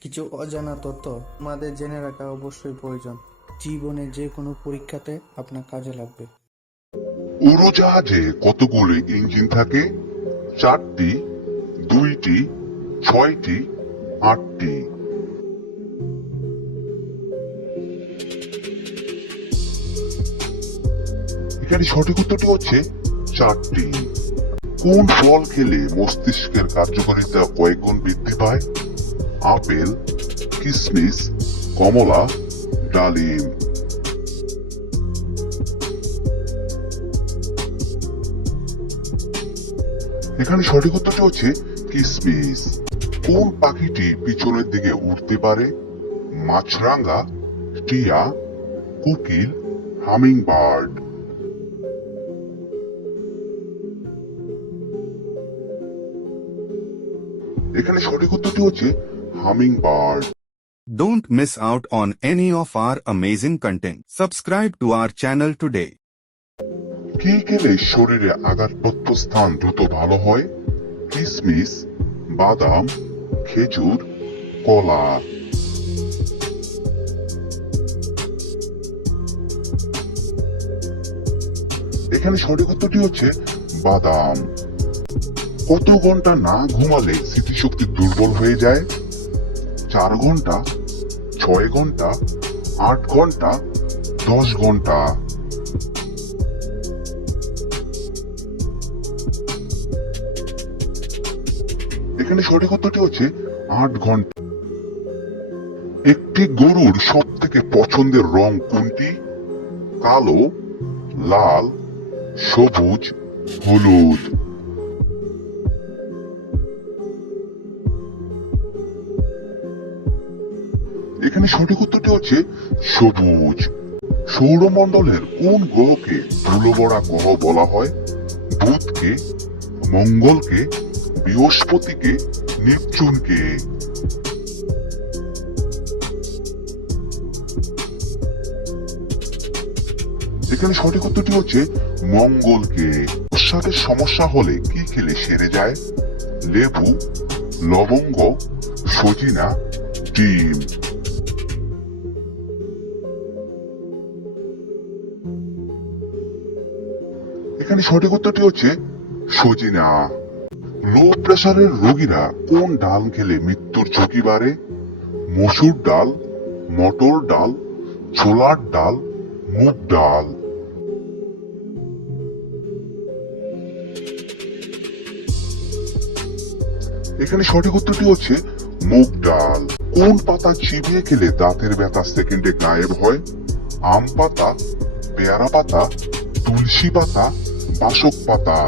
কিছু অজানা তথ্য আমাদের জেনে রাখা অবশ্যই প্রয়োজন। জীবনে যে কোনো পরীক্ষাতে আপনার কাজে লাগবে। উড়োজাহাজে কতগুলো ইঞ্জিন থাকে? চারটি, দুইটি, ছয়টি, আটটি। এখানে সঠিক উত্তরটি হচ্ছে চারটি। কোন ফল খেলে মস্তিষ্কের কার্যকারিতা কয়েক গুণ বৃদ্ধি পায়? আপেল, কিসমিস, কমলা, ডালিম। এখানে সঠিক উত্তরটি হচ্ছে কিসমিস। কোন পাখিটি পিছনের দিকে উঠতে পারে? মাছরাঙা, টিয়া, কোকিল হামিং বার্ড এখানে সঠিক উত্তরটি হচ্ছে bird Don't miss out on any of our amazing content. Subscribe to our channel today. কি খেলে শরীরে আঘাতপ্রাপ্ত স্থান দ্রুত ভালো হয়? কিসমিস বাদাম খেজুর কলা। এখানে সঠিক উত্তরটি হচ্ছে বাদাম। কত ঘণ্টা না ঘুমালে স্মৃতিশক্তি দুর্বল হয়ে যায়? চার ঘণ্টা, ছয় ঘণ্টা, আট ঘণ্টা, দশ ঘণ্টা। এখানে সঠিক উত্তরটি হচ্ছে আট ঘণ্টা। একটি গরুর সব থেকে পছন্দের রং কোনটি? কালো, লাল, সবুজ, হলুদ। এখানে সঠিক উত্তরটি হচ্ছে সবুজ। সৌরমণ্ডলের কোন গ্রহকে ধুলোবড়া গ্রহ বলা হয়? বুধকে, মঙ্গলকে, বৃহস্পতিকে, নেপচুনকে? এখানে সঠিক উত্তরটি হচ্ছে মঙ্গলকে। প্রস্রাবের সমস্যা হলে কি খেলে সেরে যায়? লেবু, লবঙ্গ, সজিনা, ডিম। এখানে সঠিক উত্তরটি হচ্ছে সজিনা। লো প্রেসারের রোগীরা কোন ডাল খেলে মৃত্যুর ঝুঁকি বাড়ে? মসুর ডাল, মটর ডাল, ছোলার ডাল, মুগ ডাল? এখানে সঠিক উত্তরটি হচ্ছে মুগ ডাল। কোন পাতা চিবিয়ে খেলে দাঁতের ব্যথা সেকেন্ডে গায়েব হয়? আম পাতা, পেয়ারা পাতা তুলসী পাতা, বাসক পাতা।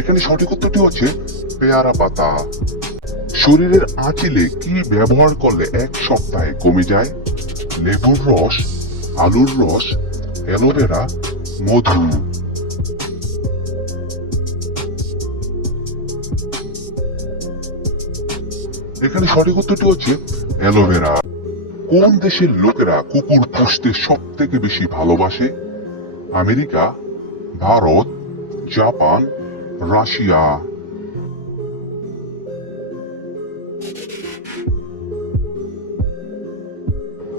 এখানে সঠিক উত্তরটি হচ্ছে পেয়ারা পাতা। শরীরের আঁচিলে কি ব্যবহার করলে এক সপ্তাহে কমে যায়? লেবুর রস, আলুর রস, অ্যালোভেরা, মধু। এখানে সঠিক উত্তরটি হচ্ছে অ্যালোভেরা কোন দেশের লোকেরা কুকুর পুষতে সব থেকে বেশি ভালোবাসে? America, Bharat, Japan, Russia.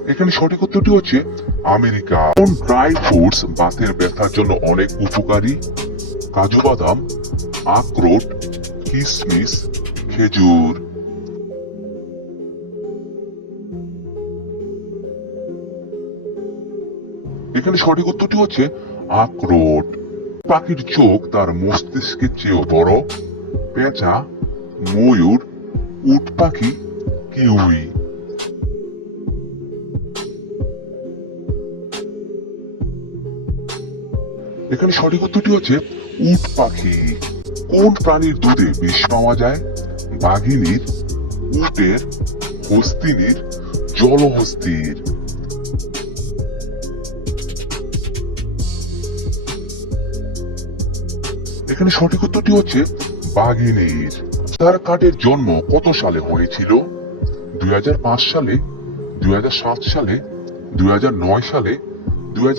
এখানে সঠিক উত্তরটি হচ্ছে আমেরিকা। কোন ড্রাই ফ্রুটস বাতের ব্যথার জন্য অনেক উপকারী? কাজু বাদাম, আখরোট কিশমিশ খেজুর। এখানে সঠিক উত্তরটি হচ্ছে আখরোট। পাখির চোখ তার মস্তিষ্কের চেয়েও বড়, পেঁচা, ময়ূর, উট পাখি, কিউই। এখানে সঠিক উত্তরটি হচ্ছে উট পাখি। কোন প্রাণীর দুধে বিষ পাওয়া যায়? বাঘিনীর, উটের, হস্তিনীর, জলহস্তির। এখানে সঠিক উত্তরটি হচ্ছে বাগিনীর তার কার্ডের জন্ম কত সালে হয়েছিল? দুই হাজার পাঁচ সালে, দুই সালে দুই সালে দুই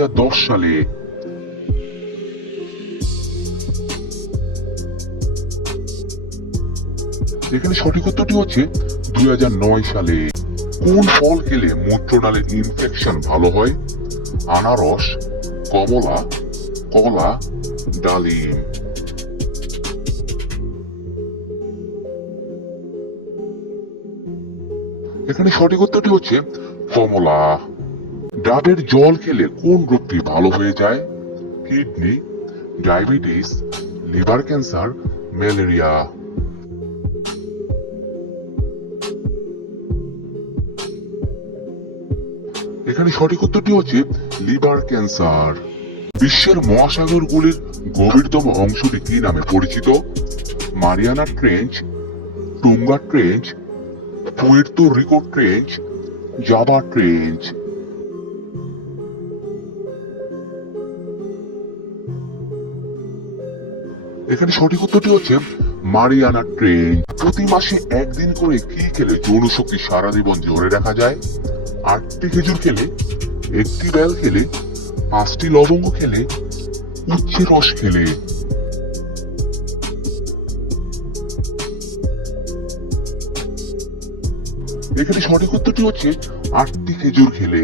সালে। এখানে সঠিক উত্তরটি হচ্ছে দুই হাজার নয় সালে। কোন ফল খেলে মূত্রনালের ইনফেকশন ভালো হয়? আনারস, কমলা কলা ডালিম। এখানে সঠিক উত্তরটি হচ্ছে কমলা। ডাবের জল খেলে কোন রোগটি ভালো হয়ে যায়? Kidney, diabetes, liver cancer, malaria. এখানে সঠিক উত্তরটি হচ্ছে লিভার ক্যান্সার। বিশ্বের মহাসাগরগুলির গভীরতম অংশটি কি নামে পরিচিত? Mariana trench, Tonga trench Puerto Rico trench Java trench এখানে সঠিক উত্তরটি হচ্ছে মারিয়ানা ট্রেন প্রতি মাসে একদিন করে কি খেলে যৌন শক্তি সারা জীবন ধরে রাখা যায়? আটটি খেজুর খেলে, একটি বেল খেলে, পাঁচটি লবঙ্গ খেলে, উচ্ছে রস খেলে। এখানে সঠিক উত্তরটি হচ্ছে আটটি খেজুর খেলে।